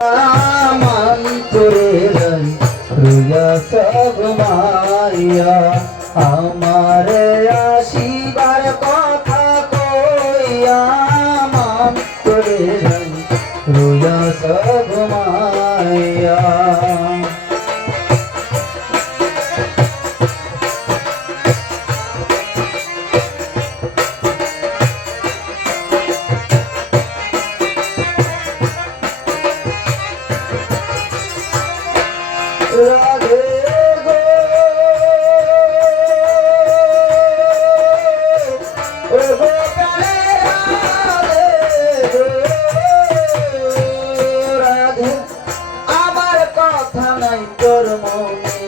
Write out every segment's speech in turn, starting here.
মান করে রুয়া সব মাইয়া আমারে আসিবার কথা কইয়া মান করে রুয়া সব মাইয়া রাধে গো ও গো প্রাণে রাধে গো রাধে আমার কথা নাই তোর মনে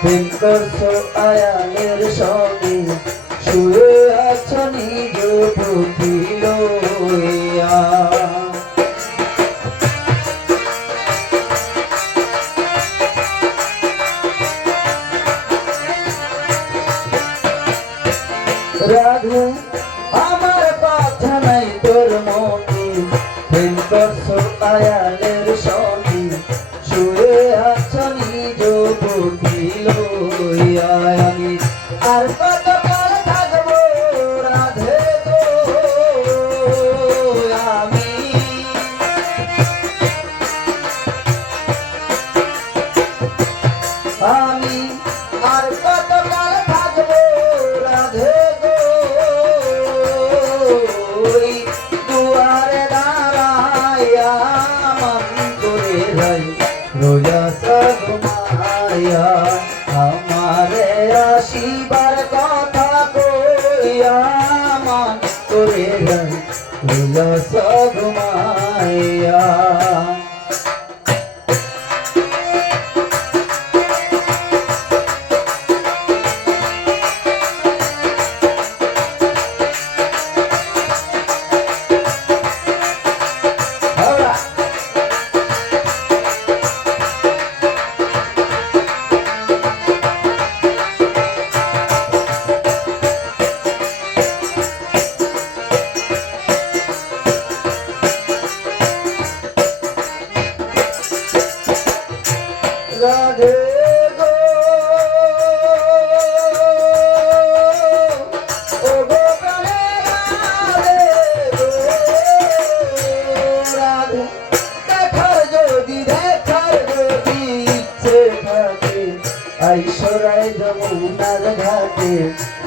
প্রেম করছো আয়ালের সঙ্গে শুয়ে আছো নিজ পুঁথি লইয়া রাধে আমার কথা নাই তোর মনে প্রেম করছো আয়ালের সঙ্গে শুয়ে আছো নিজ বুদ্ধি লইয়া আমি আর কত কাল থাকবো রাধে গো আমি আর কত কাল থাকবো রাধে দুয়ারে দাঁড়াইয়া মান করে রোজা সব মায়া আমারে আসিবার কথা কইয়া মান করে রোজা সব মায়া রাধে গো ও গো প্রাণে রাধে গো রাধে দেখার যদি ইচ্ছে থাকে আইসরাই যমুনার ঘাটে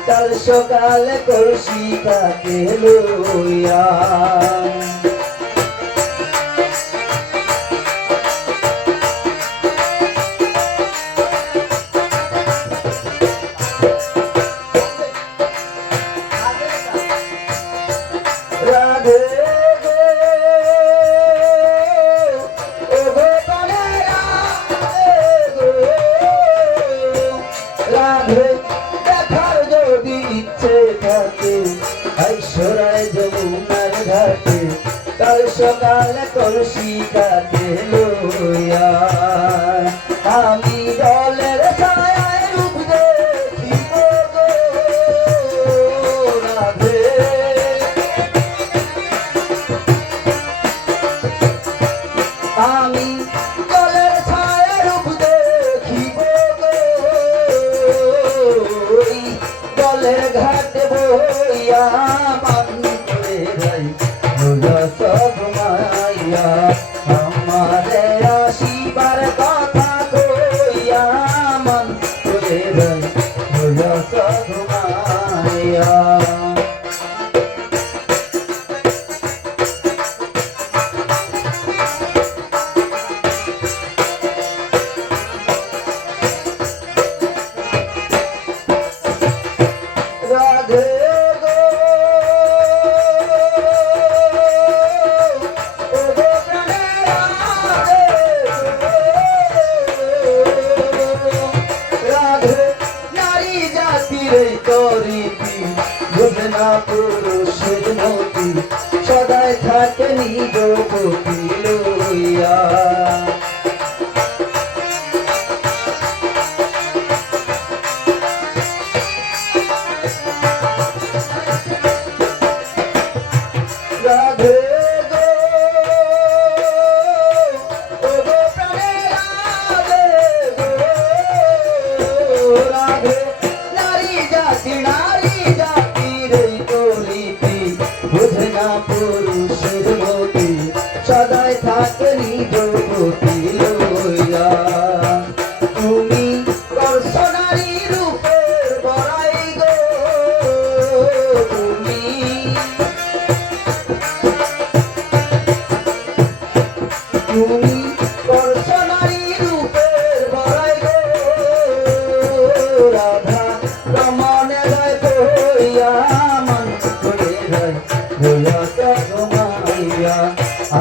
কাল সকালে কলসি কাকে লইয়া রাধে গো ও গো প্রাণে রাধে গো রাধে দেখার যদি ইচ্ছে থাকে আইসরায় যমুনার ঘাটে কাল সকালে কলসি কাকে লইয়া আমি দলের ছায়ায় রূপ দেখিব গো রাধে আমি দলের ছায়া রূপ দেখিব গো দলের ঘাটে বইয়া মান করে রোজা সব মাইয়া আমারে আসিবার কথা কইয়া মান করে রোজা সব মাইয়া রাধে গো নিজপতি লইয়া তুমি দর্শনারী রূপের বড়াই গো তুমি তুমি দর্শনারী রূপের বড়াই গো রাধা রমণে রায় কইয়া মন করে রায় ভুলতা ঘুমাইয়া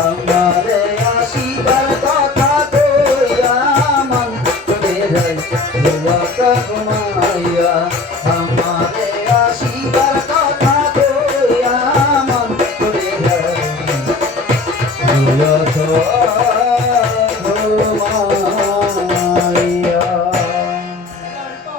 আমারে আসিবার কথা কইয়া মন করে রায় ভুলতা ঘুমাইয়া আমারে আসিবার কথা কইয়া মন করে রায় ভুলতা ঘুমাইয়া